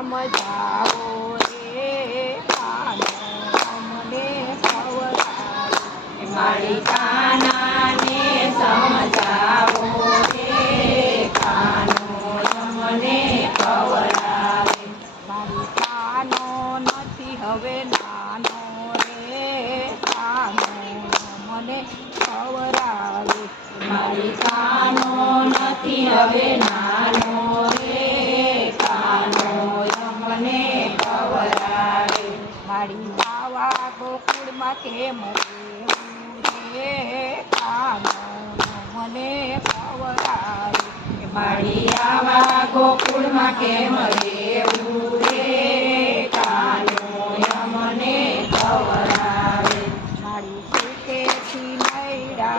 સમજાવો રે કાનો અમને ખવડાવે મારી કાનાને સમજાવો રે કાનો અમને ખવડાવે મારી કાનો નથી હવે નાનો રે કાનો મને ખવડાવે મારી કાનો નથી હવે નાનો રે કાનો અમને ખવડાવે મારી બાવા ગોકુળમાં કેમ રહેવું રે કાનો મને ખવડાવે મારી આવા ગોકુળમાં કેમ રે